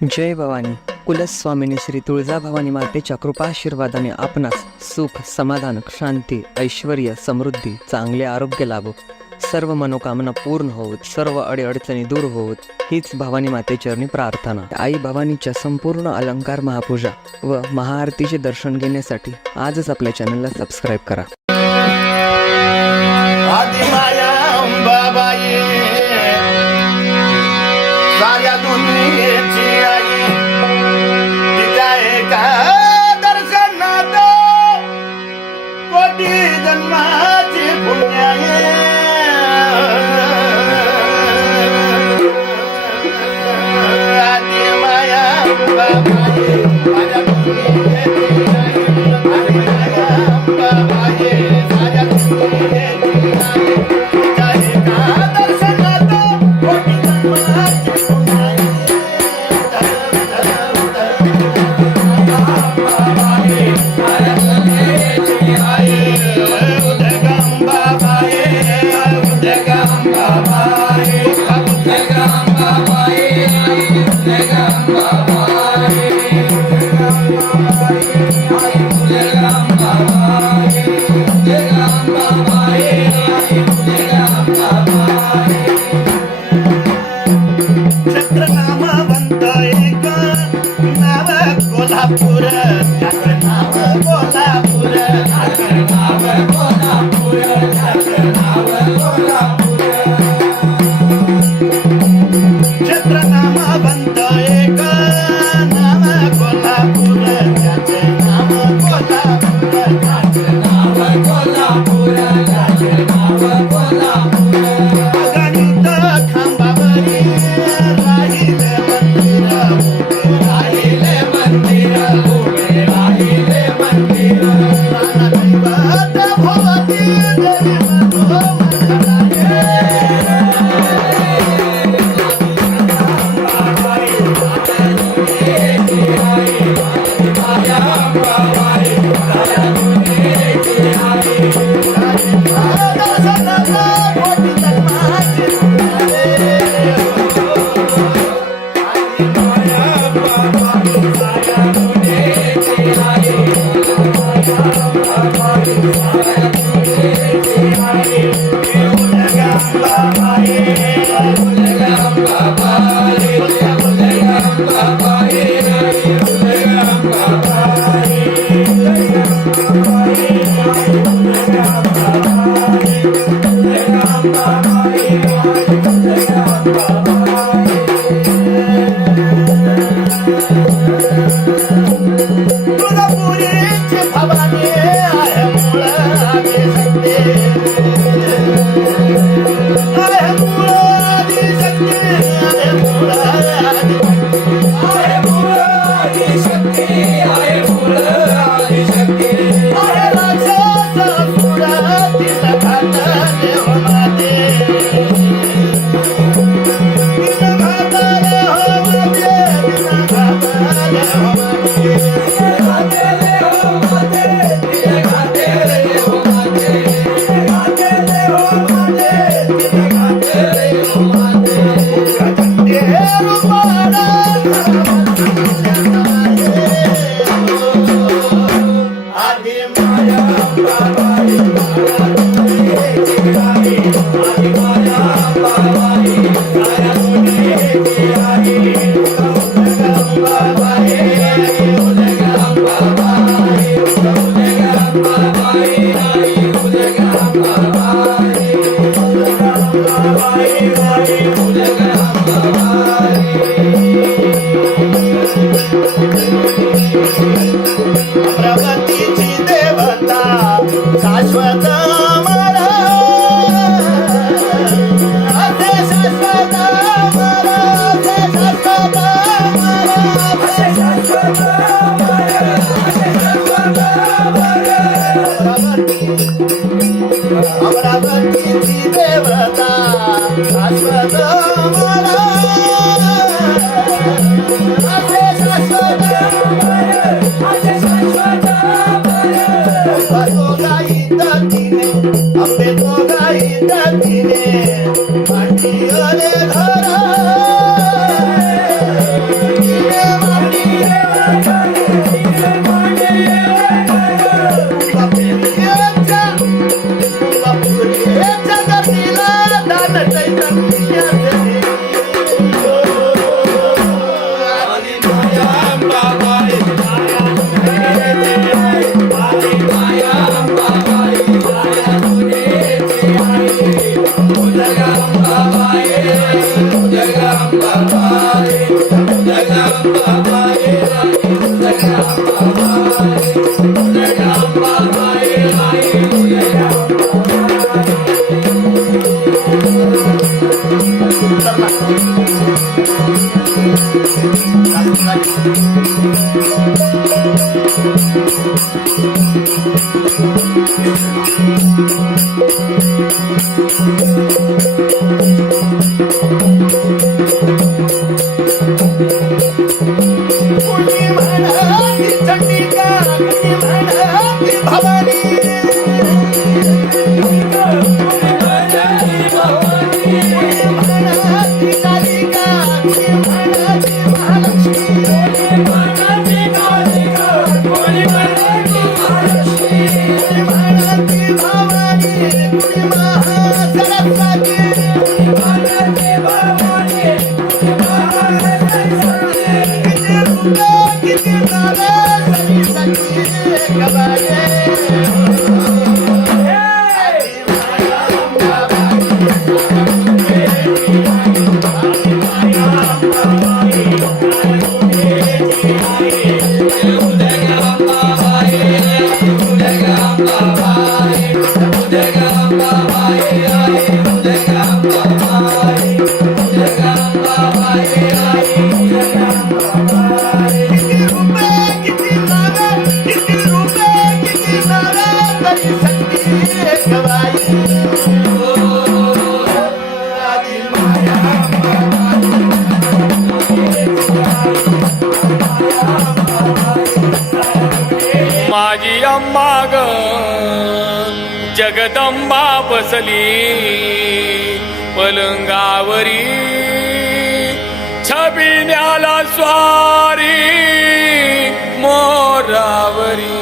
जय भवानी. कुलस्वामिनी श्री तुळजाभवानी मातेच्या कृपाशीर्वादाने आपणास सुख, समाधान, शांती, ऐश्वर्य, समृद्धी, चांगले आरोग्य लाभो, सर्व मनोकामना पूर्ण होत, सर्व अडीअडचणी दूर होत, हीच भवानी मातेचरणी प्रार्थना. आई भवानीच्या संपूर्ण अलंकार महापूजा व महाआरतीचे दर्शन घेण्यासाठी आजच आपल्या चॅनलला सबस्क्राईब करा. आदिमाया अंबाबाई साऱ्या दुनियेची आई, तिच्या एका दर्शनात कोटी जन्माची पुण्य आहे. आदिमाया अंबाबाई साऱ्या दुनियेची आई, आदिमाया अंबाबाई साऱ्या दुनियेची आई, तिच्या एका दर्शनात कोटी जन्माची पुण्य आहे. अंबाबाई साऱ्या दुनियेची आई, उदय अंबाबाई, उदय अंबाबाई, उदय अंबाबाई, उदय अंबाबाई, छत्रनामवंत एक नाव कोल्हापूर, त्याचं नाव कोल्हापूर, त्याचं नाव कोल्हापूर, त्याचं नाव कोल्हापूर. छत्रनामवंत एक नाव कोल्हापूर, त्याचं नाव कोल्हापूर, त्याचं नाव कोल्हापूर, त्याचं नाव कोल्हापूर. गणित खांबावरी राहिले मंदिर, राहिले मंदिर, उभे राहिले मंदिर. प्राणदैवत भवती देवी मनो मंगलाये. अंबाबाई साऱ्या दुनियेची आई, आदिमाया अंबाबाई साऱ्या दुनियेची आई, दर्शनात कोटी जन्माची पुण्य आहे. आदिमाया अंबाबाई साऱ्या दुनियेची आई, अंबाबाई साऱ्या दुनियेची आई, उदय अंबाबाई, उदय अंबाबाई, उदय अंबाबाई, उदय अंबाबाई, तुळजापुरीची भवानी आहे मूळ आदिशक्ती, आहे मूळ आदिशक्ती, आहे मूळ आदिशक्ती, आहे मूळ आदिशक्ती, आहे मूळ आदिशक्ती. आहे राक्षस असुर तिला घात देव माते, तिला घात देव माते, तिला घात देव माते, तिला घात देव माते, तिला घात देव माते, तिला घात देव माते, तिला घात देव माते. गजंडे रुपाला आदिमाया अंबाबाई साऱ्या दुनियेची आई, आदिमाया अंबाबाई साऱ्या दुनियेची आई, उदय अंबाबाई, उदय अंबाबाई, उदय अंबाबाई, उदय अंबाबाई, उदय अंबाबाई. अमरावतीची देवता शाश्वत अमर, असे शाश्वत अमर, असे शाश्वत अमर, असे शाश्वत अमर, असे शाश्वत अमर. अमरावतीची देवता शाश्वत अमर, असे शाश्वत अमर, असे शाश्वत अमर. बरोगाई दतीने अंबे दोगाई दतीने मांडी अरे धरा, कुणी म्हणाली चंडिका, कुणी म्हणाली भवानी, कुणी म्हणाली कालिका, कुणी म्हणाली महालक्ष्मी, कुणी म्हणाली भवानी, कुणी महासरस्वती. किती नावे सगळी सगळी गबाये. किती नावे, किती रूपे, किती नावे तरी सगळी गबाये. आदिल माया माझी अंबा ग जगदंबा बसली पलंगावरी, छबिन्याला स्वारी मोरावरी.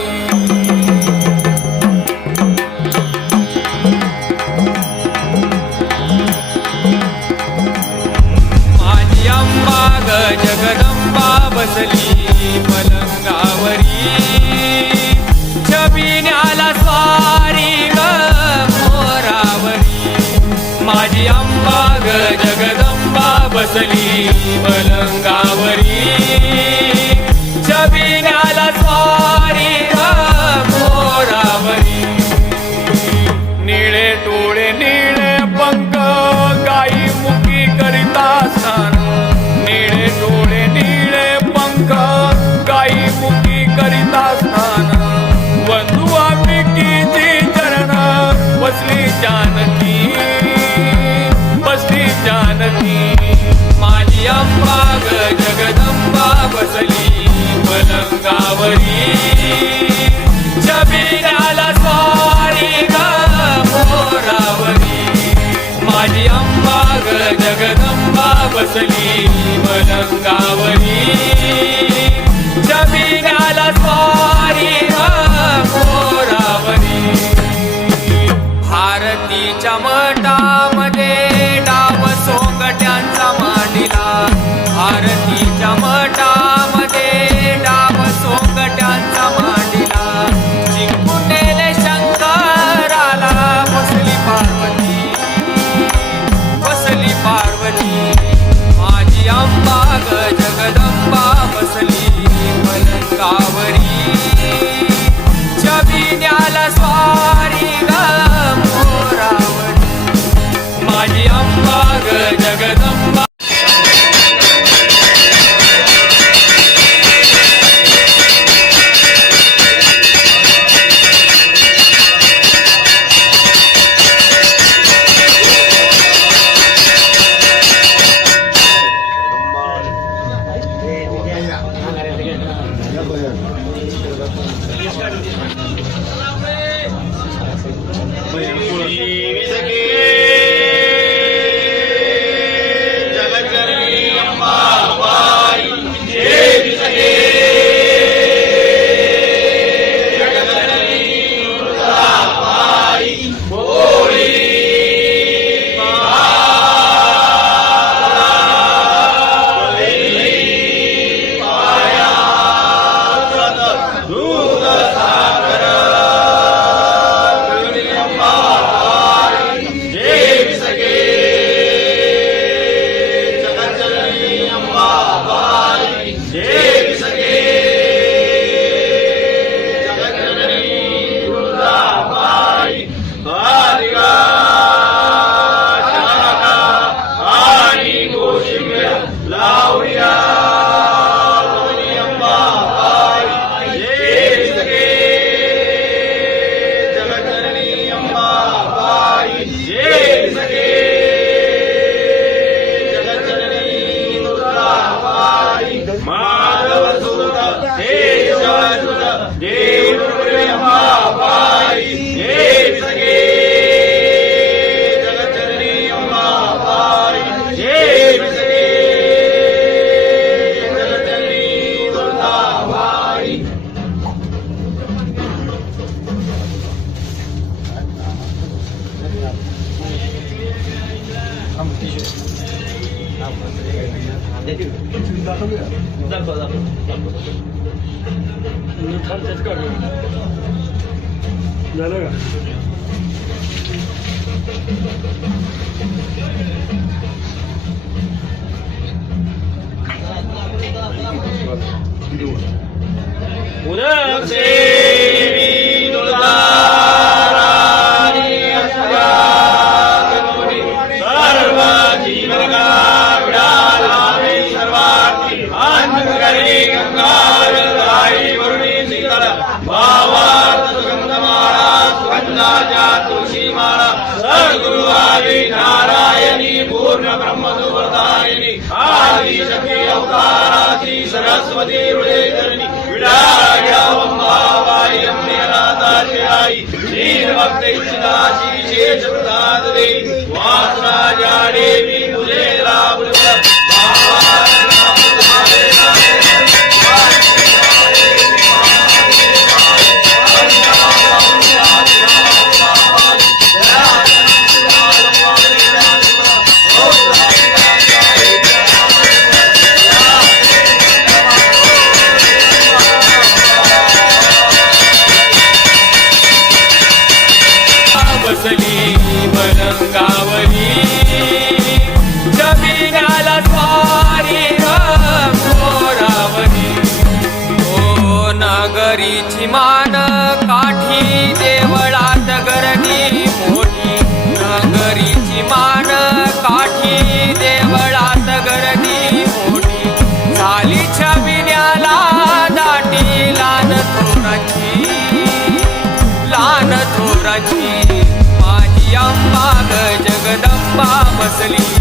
माझी अंबा ग जगदंबा बसली पलंगावरी, छबिन्याला स्वारी ग मोरावरी. माझी अंबा ग जगदंबा बसली पलंगावरी, छबिन्याला स्वारी ग मोरावरी. निळे डोळे निळे पंख गाई मुखी करिता स्नान, निळे डोळे निळे पंख गाई मुखी करिता स्नान. बंधू आम्ही किती चरण बसली जानकी, बसली जानकी. माझी अंबा ग जगदंबा बसली पलंगावरी, छबिन्याला स्वारी ग मोरावरी. माझी अंबा ग जगदंबा बसली पलंगावरी, छबिन्याला स्वारी ग मोरावरी. भारतीच्या मठामध्ये डाव सोंगट्यांचा मांडिला, भारतीच्या मठामध्ये डाव सोंगट्यांचा मांडिला. जिंकून नेले शंकराला बसली पार्वती, बसली पार्वती. माझी अंबा ग जगदंबा बसली पलंगावरी, छबिन्याला स्वारी ग मोरावरी. माझी अंबा ग जगदंबा. हे जगद्गुरु देव अंबाबाई हे विसगे जगज्जननी अंबाबाई हे विसगे जगज्जननी दुर्गाबाई झालं का देवी दुर्गाराणी अष्टयागमनी सर्व जीवनका विडालावे सर्वार्थी अंतकरी गंगारदाई वरुणी शीतल भावार्थ सुगंधमाळा सुगंधाच्या तुळशीमाळा सद्गुरु आदी नारायणी पूर्ण ब्रह्मदुर्दायिनी आदि शक्ती अवताराची सरस्वती हृदयधरणी विडाळ्या अंबाबाई अंबेनाथाची आई दीन भक्त इच्छिताची शेष प्रसाद दे वासराजा देवी तुझे लाभ बसली मलंगावरी जमिनाला स्वारी मोरावरी ओ नगरीची मान काठी देवळात गरणी मोठी नगरीची मान काठी देवळात गरणी मोठी झाली छबिन्याला दाटी लान थोराची माझी अंबा ग जगदंबा बसली